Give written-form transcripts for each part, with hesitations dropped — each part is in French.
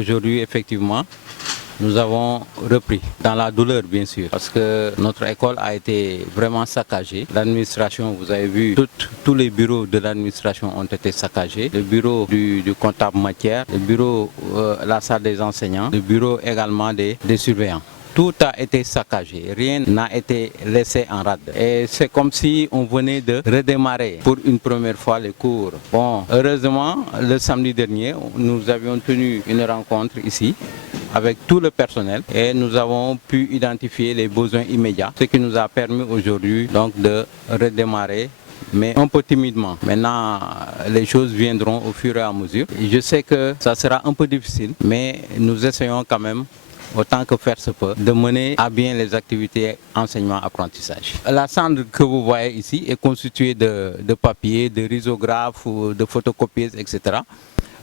aujourd'hui, effectivement, nous avons repris, dans la douleur bien sûr, parce que notre école a été vraiment saccagée. L'administration, vous avez vu, tous les bureaux de l'administration ont été saccagés. Le bureau du comptable matière, le bureau, la salle des enseignants, le bureau également des surveillants. Tout a été saccagé, rien n'a été laissé en rade. Et c'est comme si on venait de redémarrer pour une première fois les cours. Bon, heureusement, le samedi dernier, nous avions tenu une rencontre ici avec tout le personnel et nous avons pu identifier les besoins immédiats, ce qui nous a permis aujourd'hui donc de redémarrer, mais un peu timidement. Maintenant, les choses viendront au fur et à mesure. Je sais que ça sera un peu difficile, mais nous essayons quand même, autant que faire se peut, de mener à bien les activités enseignement-apprentissage. La cendre que vous voyez ici est constituée de papier, de risographes, de photocopieuses, etc.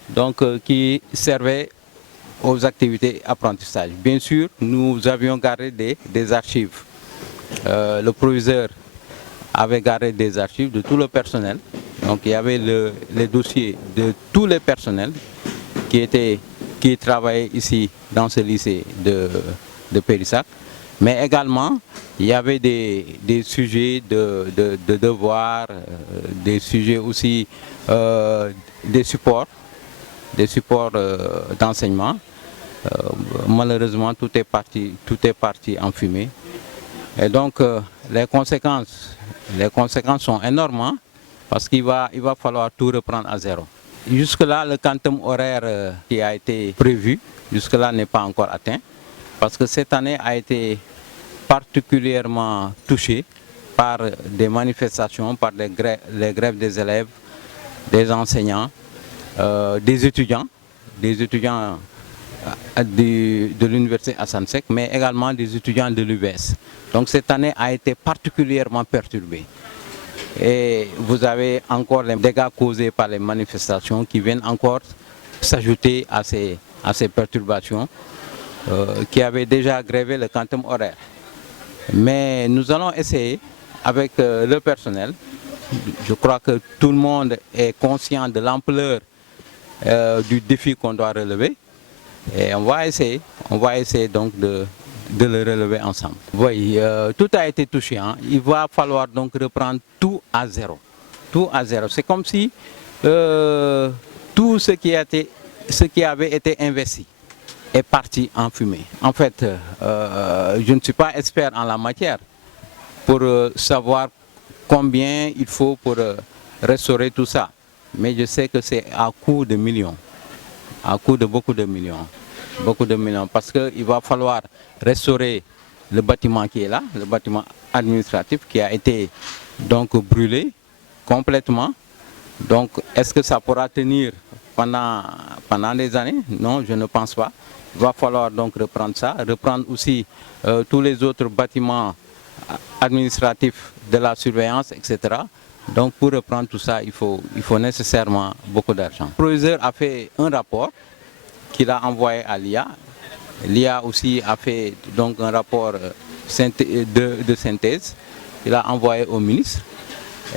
Donc, qui servaient aux activités apprentissage. Bien sûr, nous avions gardé des archives. Le proviseur avait gardé des archives de tout le personnel. Donc, il y avait les dossiers de tous les personnels qui travaillaient ici dans ce lycée de Périssac. Mais également, il y avait des sujets de devoirs, des sujets aussi des supports d'enseignement. Malheureusement, tout est parti en fumée. Et donc, les conséquences sont énormes, hein, parce qu'il va falloir tout reprendre à zéro. Jusque-là, le quantum horaire qui a été prévu, jusque-là n'est pas encore atteint, parce que cette année a été particulièrement touchée par des manifestations, par les grèves des élèves, des enseignants, des étudiants de l'université Assane Seck, mais également des étudiants de l'UBS. Donc cette année a été particulièrement perturbée. Et vous avez encore les dégâts causés par les manifestations qui viennent encore s'ajouter à ces perturbations qui avaient déjà grévé le quantum horaire. Mais nous allons essayer avec le personnel. Je crois que tout le monde est conscient de l'ampleur du défi qu'on doit relever. Et on va essayer donc de le relever ensemble. Oui, tout a été touché, hein. Il va falloir donc reprendre tout à zéro. Tout à zéro. C'est comme si tout ce qui avait été investi est parti en fumée. En fait, je ne suis pas expert en la matière pour savoir combien il faut pour restaurer tout ça. Mais je sais que c'est à coût de millions. À coût de beaucoup de millions, parce qu'il va falloir restaurer le bâtiment qui est là, le bâtiment administratif qui a été donc brûlé complètement. Donc, est-ce que ça pourra tenir pendant des années? Non, je ne pense pas. Il va falloir donc reprendre ça, reprendre aussi tous les autres bâtiments administratifs de la surveillance, etc. Donc pour reprendre tout ça, il faut nécessairement beaucoup d'argent. Le proviseur a fait un rapport qu'il a envoyé à l'IA. L'IA aussi a fait donc un rapport de synthèse qu'il a envoyé au ministre.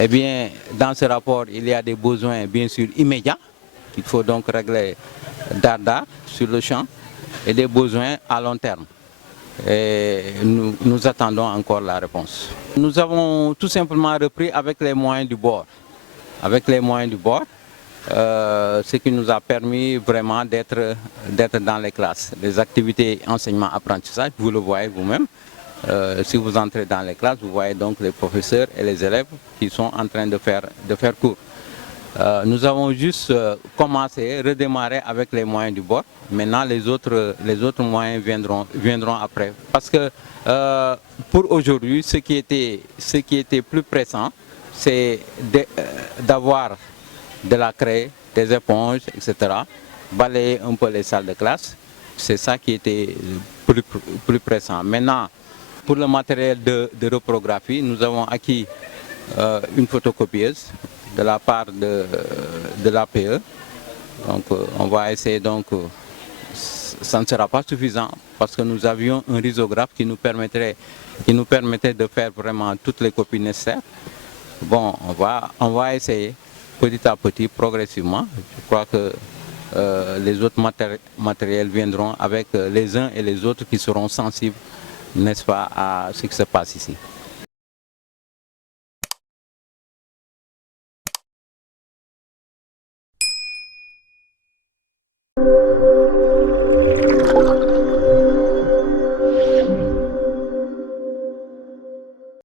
Eh bien, dans ce rapport, il y a des besoins bien sûr immédiats qu'il faut donc régler d'art sur le champ et des besoins à long terme. Et nous attendons encore la réponse. Nous avons tout simplement repris avec les moyens du bord. Avec les moyens du bord, ce qui nous a permis vraiment d'être dans les classes. Les activités enseignement-apprentissage, vous le voyez vous-même. Si vous entrez dans les classes, vous voyez donc les professeurs et les élèves qui sont en train de faire cours. Nous avons juste commencé, redémarrer avec les moyens du bord. Maintenant, les autres moyens viendront après. Parce que pour aujourd'hui, ce qui était plus pressant, c'est d'avoir de la craie, des éponges, etc. Balayer un peu les salles de classe. C'est ça qui était plus pressant. Maintenant, pour le matériel de reprographie, nous avons acquis une photocopieuse de la part de l'APE. Donc on va essayer, donc ça ne sera pas suffisant parce que nous avions un risographe qui nous permettait de faire vraiment toutes les copies nécessaires. Bon, on va essayer petit à petit, progressivement. Je crois que les autres matériels viendront avec les uns et les autres qui seront sensibles, n'est-ce pas, à ce qui se passe ici.